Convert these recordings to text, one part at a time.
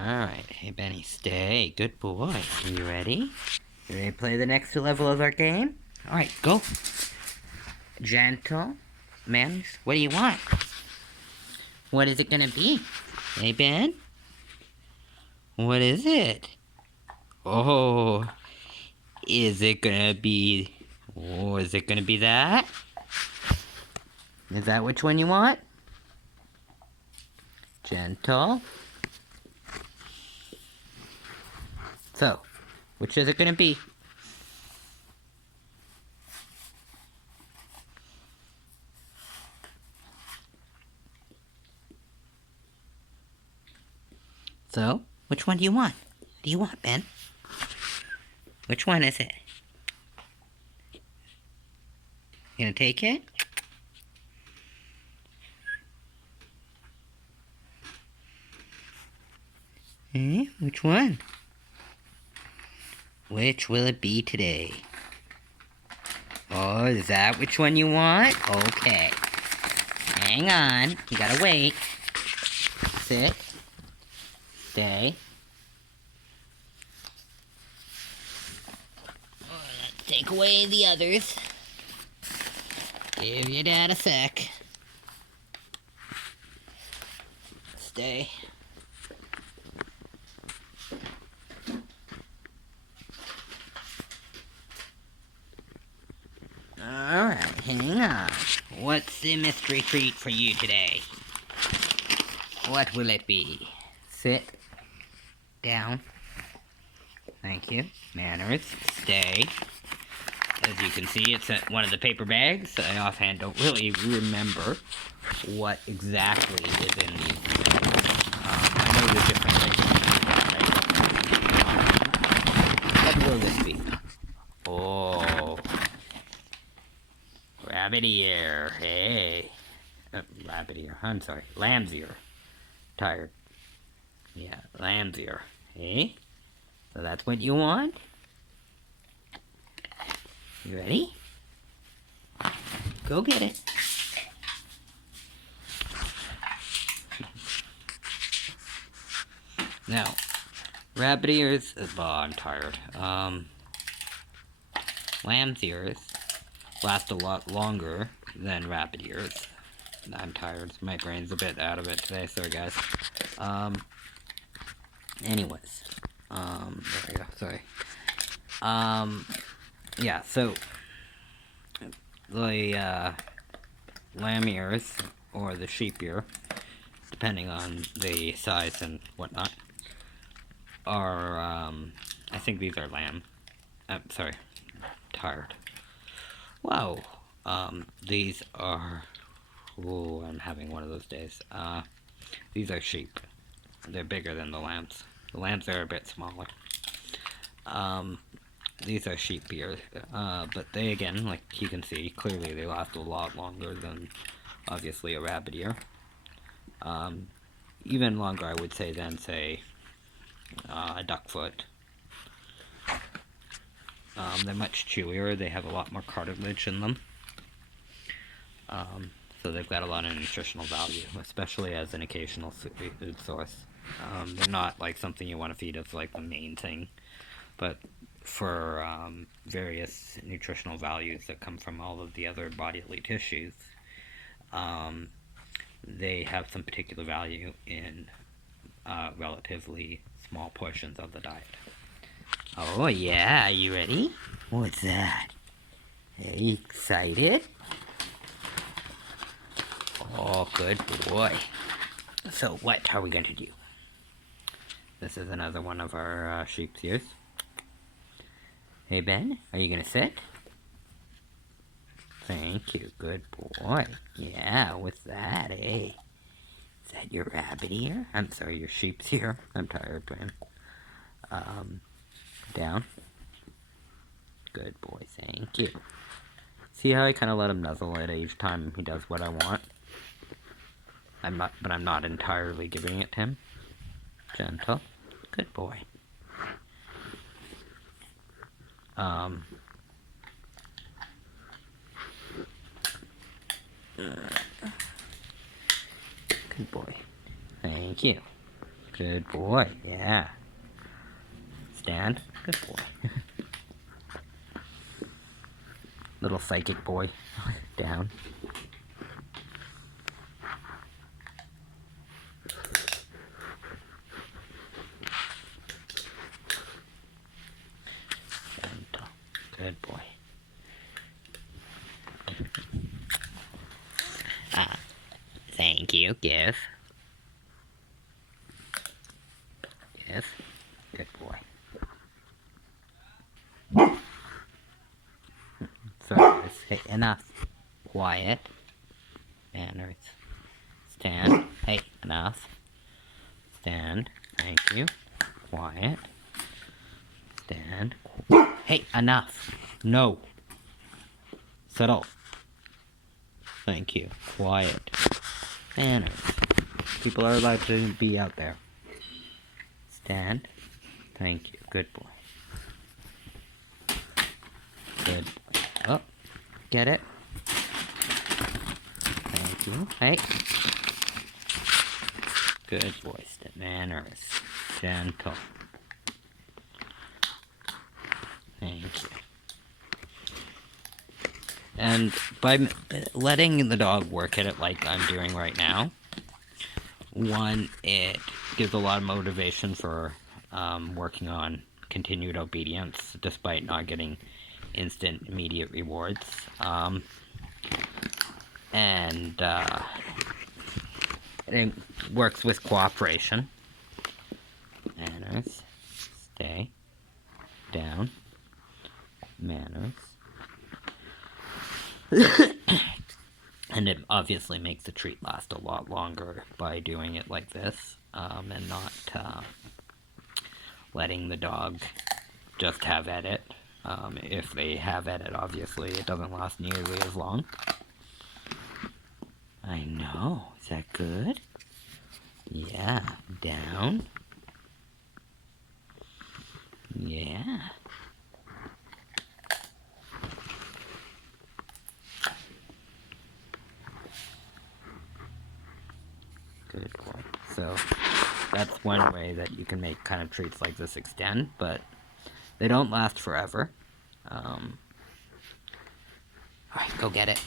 Alright, hey Benny, stay. Good boy. You ready? You ready to play the next level of our game? Alright, go. Gentle. Manners, what do you want? What is it gonna be? Hey Ben? What is it? Oh, is it gonna be... Oh, is it gonna be that? Is that which one you want? Gentle. So, which is it gonna be? So, which one do you want? What do you want, Ben? Which one is it? You gonna take it? Which one? Which will it be today? Oh, is that which one you want? Okay. Hang on. You gotta wait. Sit. Stay. Oh, let's take away the others. Give your dad a sec. Stay. Alright, hang on. What's the mystery treat for you today? What will it be? Sit. Down. Thank you. Manners. Stay. As you can see, it's one of the paper bags. I offhand don't really remember what exactly is in these. I know the different things. What will this be? Oh. Rabbit ear. Hey. Rabbit ear. I'm sorry. Lamb's ear. Tired. Yeah, lamb's ear. Hey? So that's what you want? You ready? Go get it. Now, rabbit ears. Oh, I'm tired. Lamb's ears last a lot longer than rabbit ears. I'm tired. My brain's a bit out of it today. Sorry, guys. Anyways. There we go. Sorry. Yeah, so the lamb ears, or the sheep ear, depending on the size and whatnot, are, I think these are lamb. I'm sorry. Tired. Wow. These are... Ooh, I'm having one of those days. These are sheep. They're bigger than the lambs. The lambs are a bit smaller. These are sheep ears, but they, again, like you can see, clearly they last a lot longer than, obviously, a rabbit ear. Even longer, I would say, than, say, a duck foot. They're much chewier, they have a lot more cartilage in them. So they've got a lot of nutritional value, especially as an occasional food source. They're not like something you want to feed as like the main thing, but for various nutritional values that come from all of the other bodily tissues, they have some particular value in relatively small portions of the diet. Oh yeah, are you ready? What's that? Are you excited? Oh, good boy. So what are we going to do? This is another one of our sheep's ears. Hey Ben, are you going to sit? Thank you, good boy. Yeah, what's that, eh? Is that your rabbit ear? I'm sorry, your sheep's ear. I'm tired, man. Down. Good boy, thank you. See how I kind of let him nuzzle it each time he does what I want? But I'm not entirely giving it to him. Gentle. Good boy. Good boy. Thank you. Good boy, yeah. Stand. Good boy. Little psychic boy. Down. Gentle. Good boy. Thank you. Give. Give. Good boy. So, hey, enough. Quiet. Manners. Stand. Hey, enough. Stand. Thank you. Quiet. Stand. Hey, enough. No. Settle. Thank you. Quiet. Manners. People are allowed to be out there. Stand. Thank you. Good boy. Good boy. Oh, get it? Thank you. Hey. Good boy. Manners. Gentle. Thank you. And by letting the dog work at it like I'm doing right now, one, it gives a lot of motivation for working on continued obedience despite not getting instant, immediate rewards. And it works with cooperation. Manners. Stay. Down. Manners. And it obviously makes the treat last a lot longer by doing it like this, and not letting the dog just have at it. If they have at it, obviously, it doesn't last nearly as long. I know. Is that good? Yeah. Down. Yeah. Good boy. So that's one way that you can make kind of treats like this extend, but they don't last forever. Alright, go get it.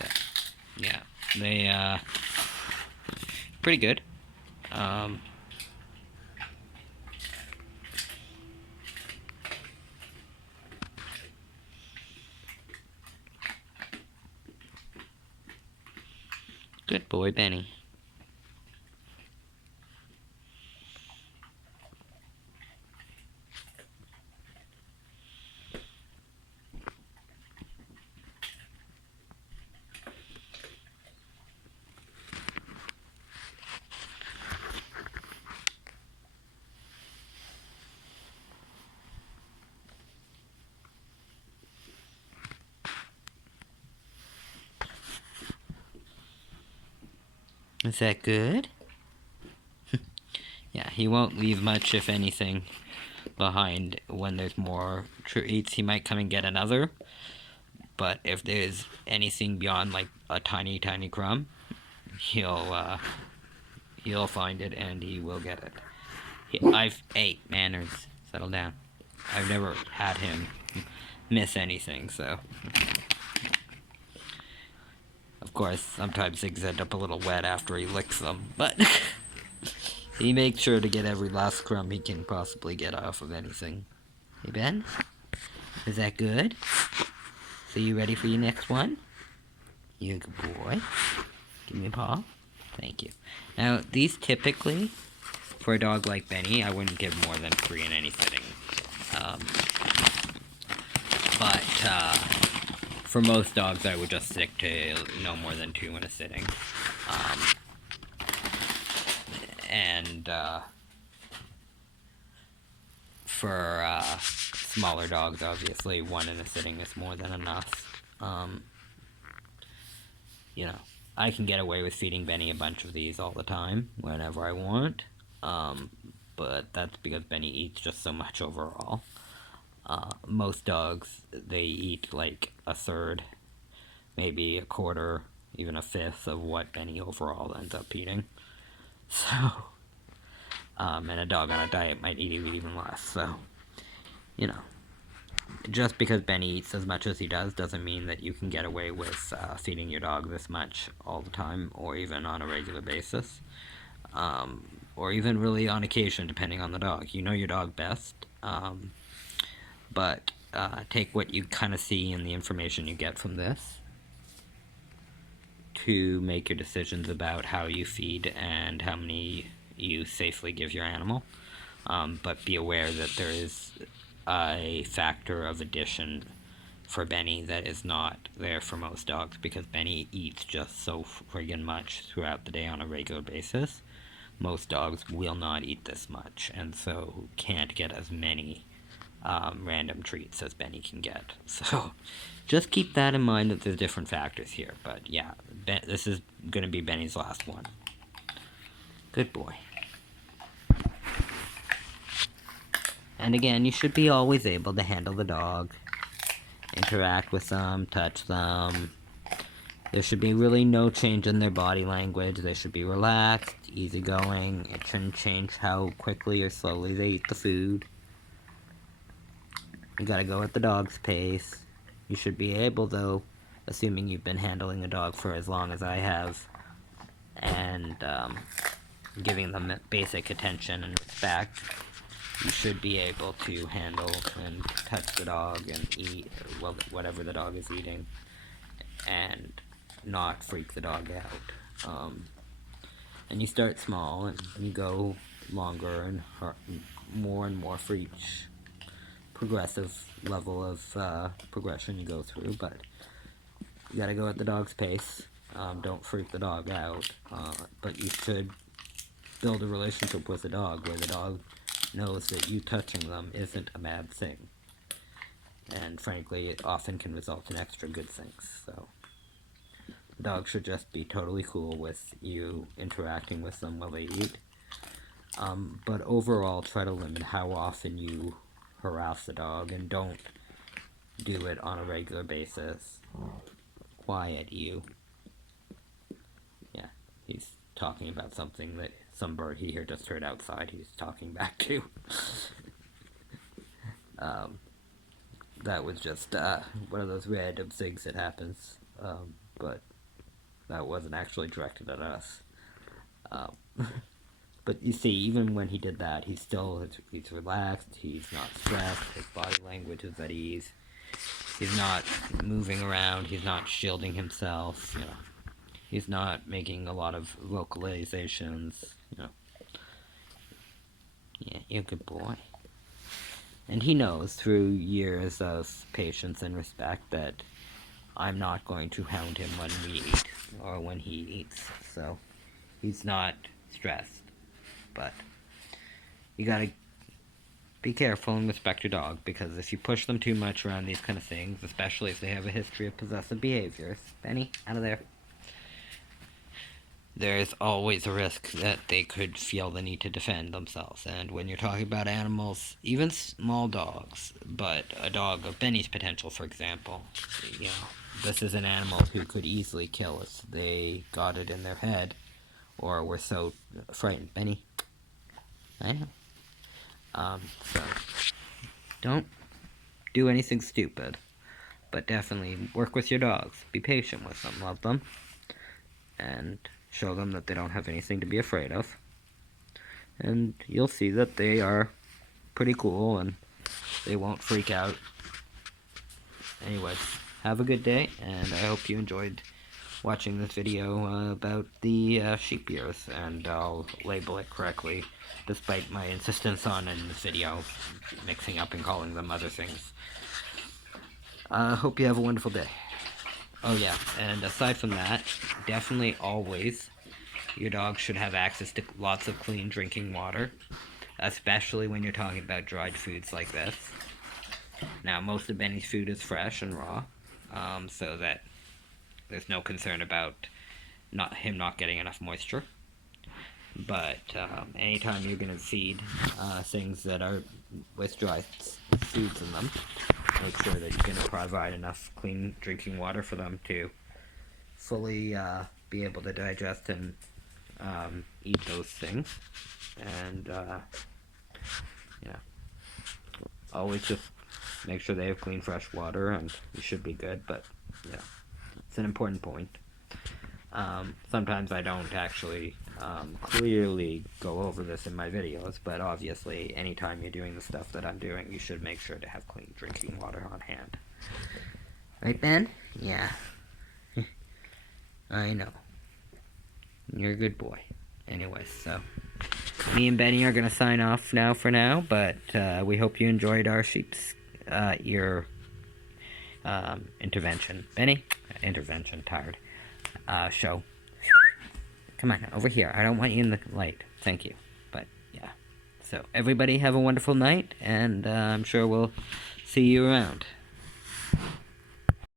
So, yeah, they pretty good. Good boy, Benny. Is that good? Yeah, he won't leave much, if anything, behind when there's more treats. He might come and get another, but if there's anything beyond like a tiny, tiny crumb, he'll find it and he will get it. Hey, manners, settle down. I've never had him miss anything, so. Of course, sometimes things end up a little wet after he licks them, but he makes sure to get every last crumb he can possibly get off of anything. Hey, Ben? Is that good? So you ready for your next one? You a good boy. Give me a paw. Thank you. Now, these typically, for a dog like Benny, I wouldn't give more than 3 in any sitting. But for most dogs, I would just stick to no more than 2 in a sitting. And for smaller dogs, obviously, 1 in a sitting is more than enough. You know, I can get away with feeding Benny a bunch of these all the time, whenever I want. But that's because Benny eats just so much overall. Most dogs, they eat like a third maybe a quarter, even a fifth of what Benny overall ends up eating. So, and a dog on a diet might eat even less. So, you know, just because Benny eats as much as he does doesn't mean that you can get away with feeding your dog this much all the time, or even on a regular basis, or even really on occasion, depending on the dog. You know your dog best, but take what you kind of see and the information you get from this to make your decisions about how you feed and how many you safely give your animal. But be aware that there is a factor of addition for Benny that is not there for most dogs, because Benny eats just so friggin' much throughout the day on a regular basis. Most dogs will not eat this much, and so can't get as many random treats as Benny can get. So just keep that in mind, that there's different factors here. But yeah, this is going to be Benny's last one. Good boy. And again, you should be always able to handle the dog, interact with them, touch them. There should be really no change in their body language. They should be relaxed, easygoing. It shouldn't change how quickly or slowly they eat the food. You gotta go at the dog's pace. You should be able, though, assuming you've been handling a dog for as long as I have, and giving them basic attention and respect, you should be able to handle and touch the dog and eat whatever the dog is eating, and not freak the dog out. And you start small, and you go longer and more for each progressive level of progression you go through. But you gotta go at the dog's pace. Don't freak the dog out, but you should build a relationship with the dog where the dog knows that you touching them isn't a bad thing, and frankly it often can result in extra good things. So the dog should just be totally cool with you interacting with them while they eat, but overall try to limit how often you harass the dog, and don't do it on a regular basis. Quiet, you. Yeah, he's talking about something that some bird he here just heard outside he's talking back to. That was just one of those random things that happens, but that wasn't actually directed at us. But you see, even when he did that, he's relaxed, he's not stressed, his body language is at ease, he's not moving around, he's not shielding himself, you know. He's not making a lot of vocalizations, you know. Yeah, you're a good boy. And he knows through years of patience and respect that I'm not going to hound him when we eat, or when he eats, so he's not stressed. But you gotta be careful and respect your dog, because if you push them too much around these kind of things, especially if they have a history of possessive behaviors, Benny, out of there, there's always a risk that they could feel the need to defend themselves. And when you're talking about animals, even small dogs, but a dog of Benny's potential, for example, you know, this is an animal who could easily kill if they got it in their head or were so frightened. Benny, I know. So don't do anything stupid, but definitely work with your dogs. Be patient with them, love them, and show them that they don't have anything to be afraid of. And you'll see that they are pretty cool and they won't freak out. Anyways, have a good day, and I hope you enjoyed watching this video about the sheep ears, and I'll label it correctly, despite my insistence on in this video mixing up and calling them other things. Hope you have a wonderful day. Oh yeah, and aside from that, definitely always, your dog should have access to lots of clean drinking water, especially when you're talking about dried foods like this. Now, most of Benny's food is fresh and raw, so that there's no concern about him not getting enough moisture. But anytime you're going to feed things that are with dry foods in them, make sure that you're going to provide enough clean drinking water for them to fully be able to digest and eat those things. And yeah, always just make sure they have clean, fresh water, and you should be good. But yeah, it's an important point. Sometimes I don't actually clearly go over this in my videos, but obviously anytime you're doing the stuff that I'm doing, you should make sure to have clean drinking water on hand. Right, Ben? Yeah. I know. You're a good boy. Anyways, so me and Benny are going to sign off now for now, but we hope you enjoyed our sheep's ear intervention. Benny? Intervention, tired. Show. Come on, over here. I don't want you in the light. Thank you. But, yeah. So, everybody have a wonderful night, and I'm sure we'll see you around.